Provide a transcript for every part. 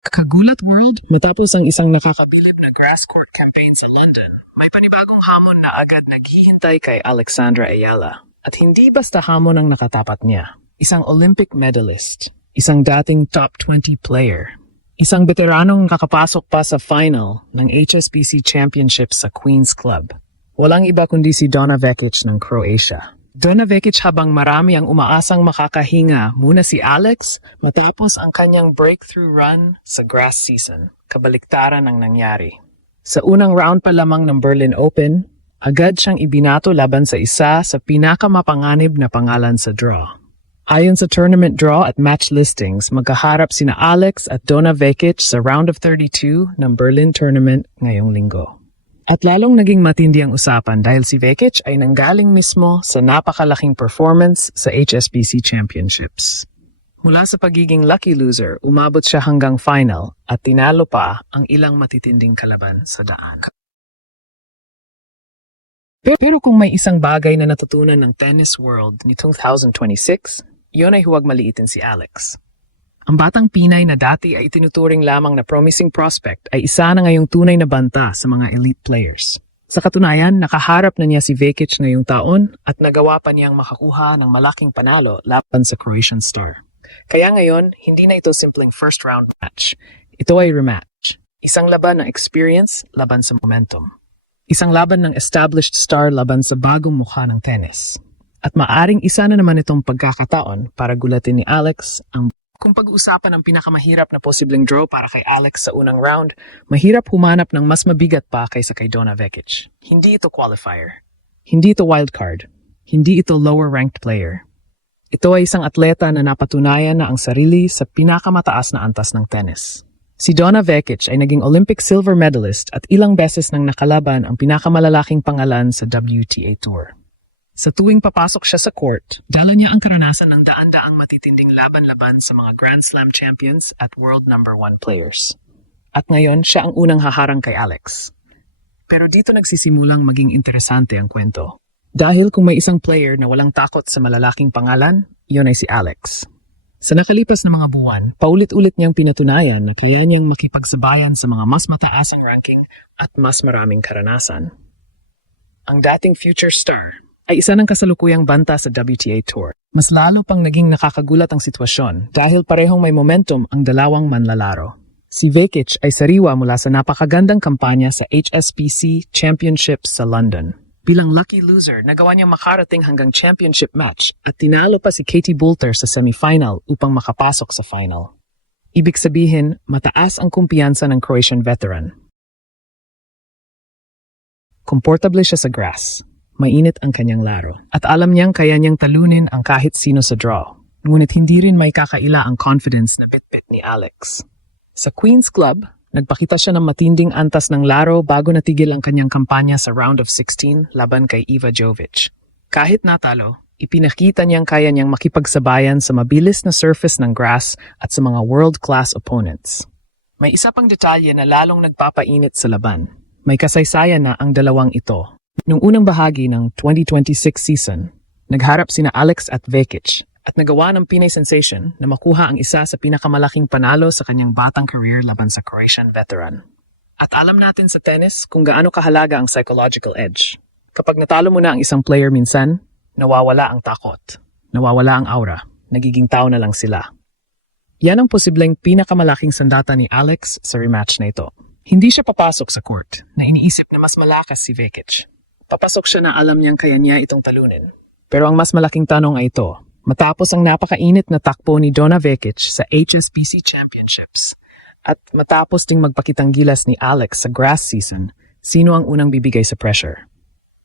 Kagulat World, matapos ang isang nakakabilib na grass court campaign sa London, may panibagong hamon na agad naghihintay kay Alexandra Ayala. At hindi basta hamon ang nakatapat niya. Isang Olympic medalist, isang dating top 20 player, isang veteranong kakapasok pa sa final ng HSBC Championship sa Queen's Club. Walang iba kundi si Donna Vekic ng Croatia. Donna Vekic, habang marami ang umaasang makakahinga, muna si Alex matapos ang kanyang breakthrough run sa grass season. Kabaliktaran ang nangyari. Sa unang round pa lamang ng Berlin Open, agad siyang ibinato laban sa isa sa pinakamapanganib na pangalan sa draw. Ayon sa tournament draw at match listings, magkaharap sina Alex at Donna Vekic sa round of 32 ng Berlin Tournament ngayong linggo. At lalong naging matindi ang usapan dahil si Vekic ay nanggaling mismo sa napakalaking performance sa HSBC Championships. Mula sa pagiging lucky loser, umabot siya hanggang final at tinalo pa ang ilang matitinding kalaban sa daan. Pero kung may isang bagay na natutunan ng tennis world ni 2026, iyon ay huwag maliitin si Alex. Ang batang Pinay na dati ay itinuturing lamang na promising prospect ay isa na ngayong tunay na banta sa mga elite players. Sa katunayan, nakaharap na niya si Vekic ngayong taon at nagawa pa niyang makakuha ng malaking panalo laban sa Croatian star. Kaya ngayon, hindi na ito simpleng first round match. Ito ay rematch. Isang laban ng experience laban sa momentum. Isang laban ng established star laban sa bagong mukha ng tennis. At maaring isa na naman itong pagkakataon para gulatin ni Alex ang. Kung pag-uusapan ang pinakamahirap na posibleng draw para kay Alex sa unang round, mahirap humanap ng mas mabigat pa kaysa kay Donna Vekic. Hindi ito qualifier. Hindi ito wildcard. Hindi ito lower-ranked player. Ito ay isang atleta na napatunayan na ang sarili sa pinakamataas na antas ng tennis. Si Donna Vekic ay naging Olympic silver medalist at ilang beses nang nakalaban ang pinakamalalaking pangalan sa WTA Tour. Sa tuwing papasok siya sa court, dala niya ang karanasan ng daan-daang matitinding laban-laban sa mga Grand Slam champions at world number 1 players. At ngayon, siya ang unang haharang kay Alex. Pero dito nagsisimulang maging interesante ang kwento. Dahil kung may isang player na walang takot sa malalaking pangalan, iyon ay si Alex. Sa nakalipas na mga buwan, paulit-ulit niyang pinatunayan na kaya niyang makipagsabayan sa mga mas mataas ang ranking at mas maraming karanasan. Ang dating future star ay isa ng kasalukuyang banta sa WTA Tour. Mas lalo pang naging nakakagulat ang sitwasyon dahil parehong may momentum ang dalawang manlalaro. Si Vekic ay sariwa mula sa napakagandang kampanya sa HSBC Championships sa London. Bilang lucky loser, nagawa niyang makarating hanggang championship match at tinalo pa si Katie Boulter sa semifinal upang makapasok sa final. Ibig sabihin, mataas ang kumpiyansa ng Croatian veteran. Komportable siya sa grass. Mainit ang kanyang laro. At alam niyang kaya niyang talunin ang kahit sino sa draw. Ngunit hindi rin may kakaila ang confidence na bet-bet ni Alex. Sa Queen's Club, nagpakita siya ng matinding antas ng laro bago natigil ang kanyang kampanya sa round of 16 laban kay Iva Jovic. Kahit natalo, ipinakita niyang kaya niyang makipagsabayan sa mabilis na surface ng grass at sa mga world-class opponents. May isa pang detalye na lalong nagpapainit sa laban. May kasaysayan na ang dalawang ito. Noong unang bahagi ng 2026 season, nagharap sina Alex at Vekic at nagawa ng Pinay sensation na makuha ang isa sa pinakamalaking panalo sa kanyang batang career laban sa Croatian veteran. At alam natin sa tennis kung gaano kahalaga ang psychological edge. Kapag natalo mo na ang isang player minsan, nawawala ang takot, nawawala ang aura, nagiging tao na lang sila. Yan ang posibleng pinakamalaking sandata ni Alex sa rematch na ito. Hindi siya papasok sa court na iniisip na mas malakas si Vekic. Papasok siya na alam niyang kaya niya itong talunin. Pero ang mas malaking tanong ay ito, matapos ang napakainit na takbo ni Donna Vekic sa HSBC Championships at matapos ding magpakitang gilas ni Alex sa grass season, sino ang unang bibigay sa pressure?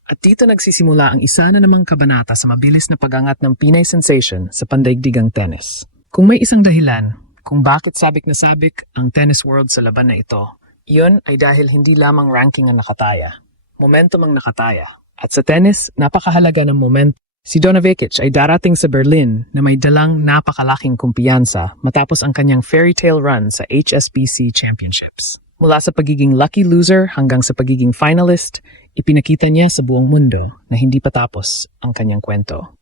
At dito nagsisimula ang isa na namang kabanata sa mabilis na pagangat ng Pinay sensation sa pandaigdigang tennis. Kung may isang dahilan kung bakit sabik na sabik ang tennis world sa laban na ito, iyon ay dahil hindi lamang ranking ang nakataya. Momentum ang nakataya. At sa tennis, napakahalaga ng momentum. Si Donna Vekic ay darating sa Berlin na may dalang napakalaking kumpiyansa matapos ang kanyang fairy tale run sa HSBC Championships. Mula sa pagiging lucky loser hanggang sa pagiging finalist, ipinakita niya sa buong mundo na hindi pa tapos ang kanyang kwento.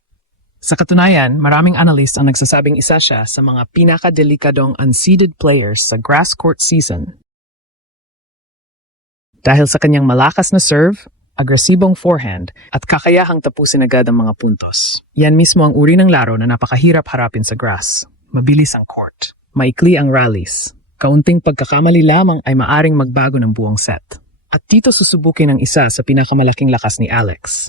Sa katunayan, maraming analyst ang nagsasabing isa siya sa mga pinakadelikadong unseeded players sa grass court season. Dahil sa kanyang malakas na serve, agresibong forehand, at kakayahang tapusin agad ang mga puntos. Yan mismo ang uri ng laro na napakahirap harapin sa grass. Mabilis ang court, maikli ang rallies, kaunting pagkakamali lamang ay maaring magbago ng buong set. At dito susubukin ang isa sa pinakamalaking lakas ni Alex,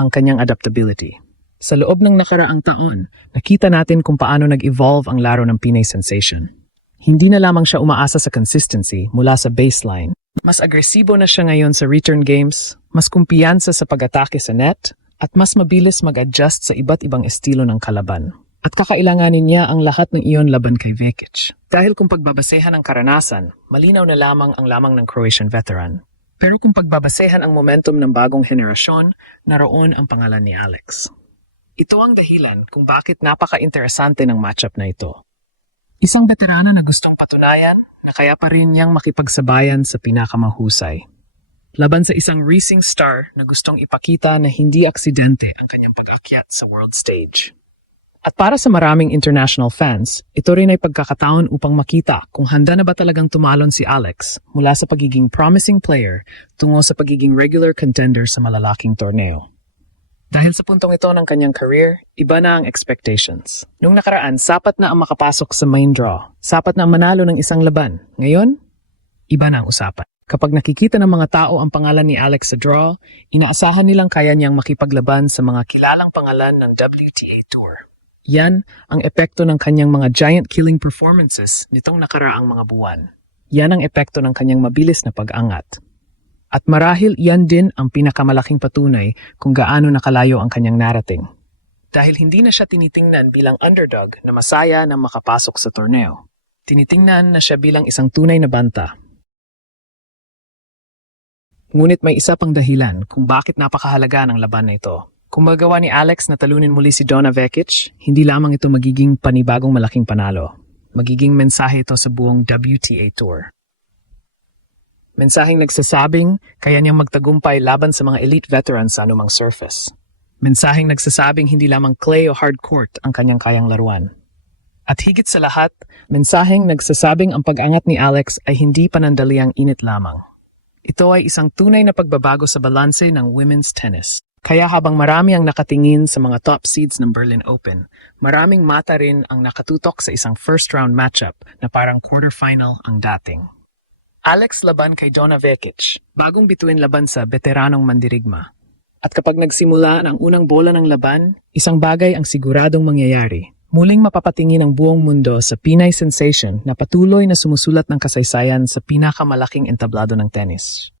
ang kanyang adaptability. Sa loob ng nakaraang taon, nakita natin kung paano nag-evolve ang laro ng Pinay Sensation. Hindi na lamang siya umaasa sa consistency mula sa baseline. Mas agresibo na siya ngayon sa return games, mas kumpiyansa sa pag-atake sa net, at mas mabilis mag-adjust sa iba't ibang estilo ng kalaban. At kakailanganin niya ang lahat ng iyon laban kay Vekic. Dahil kung pagbabasehan ng karanasan, malinaw na lamang ang lamang ng Croatian veteran. Pero kung pagbabasehan ang momentum ng bagong henerasyon, naroon ang pangalan ni Alex. Ito ang dahilan kung bakit napaka-interesante ng matchup na ito. Isang veterano na gustong patunayan na kaya pa rin niyang makipagsabayan sa pinakamahusay. Laban sa isang racing star na gustong ipakita na hindi aksidente ang kanyang pag-akyat sa world stage. At para sa maraming international fans, ito rin ay pagkakataon upang makita kung handa na ba talagang tumalon si Alex mula sa pagiging promising player tungo sa pagiging regular contender sa malalaking torneo. Dahil sa puntong ito ng kanyang career, iba na ang expectations. Nung nakaraan, sapat na ang makapasok sa main draw. Sapat na ang manalo ng isang laban. Ngayon, iba na ang usapan. Kapag nakikita ng mga tao ang pangalan ni Alex sa draw, inaasahan nilang kaya niyang makipaglaban sa mga kilalang pangalan ng WTA Tour. Yan ang epekto ng kanyang mga giant killing performances nitong nakaraang mga buwan. Yan ang epekto ng kanyang mabilis na pag-angat. At marahil iyan din ang pinakamalaking patunay kung gaano nakalayo ang kanyang narating. Dahil hindi na siya tinitingnan bilang underdog na masaya na makapasok sa torneo. Tinitingnan na siya bilang isang tunay na banta. Ngunit may isa pang dahilan kung bakit napakahalaga ng laban na ito. Kung magawa ni Alex na talunin muli si Donna Vekic, hindi lamang ito magiging panibagong malaking panalo. Magiging mensahe ito sa buong WTA Tour. Mensaheng nagsasabing kaya niyang magtagumpay laban sa mga elite veterans sa anumang surface. Mensaheng nagsasabing hindi lamang clay o hard court ang kanyang kayang laruan. At higit sa lahat, mensaheng nagsasabing ang pag-angat ni Alex ay hindi panandaliang init lamang. Ito ay isang tunay na pagbabago sa balanse ng women's tennis. Kaya habang marami ang nakatingin sa mga top seeds ng Berlin Open, maraming mata rin ang nakatutok sa isang first-round matchup na parang quarterfinal ang dating. Alex laban kay Donna Vekic, bagong bituin laban sa veteranong mandirigma. At kapag nagsimula ang unang bola ng laban, isang bagay ang siguradong mangyayari. Muling mapapatingin ang buong mundo sa Pinay Sensation na patuloy na sumusulat ng kasaysayan sa pinakamalaking entablado ng tennis.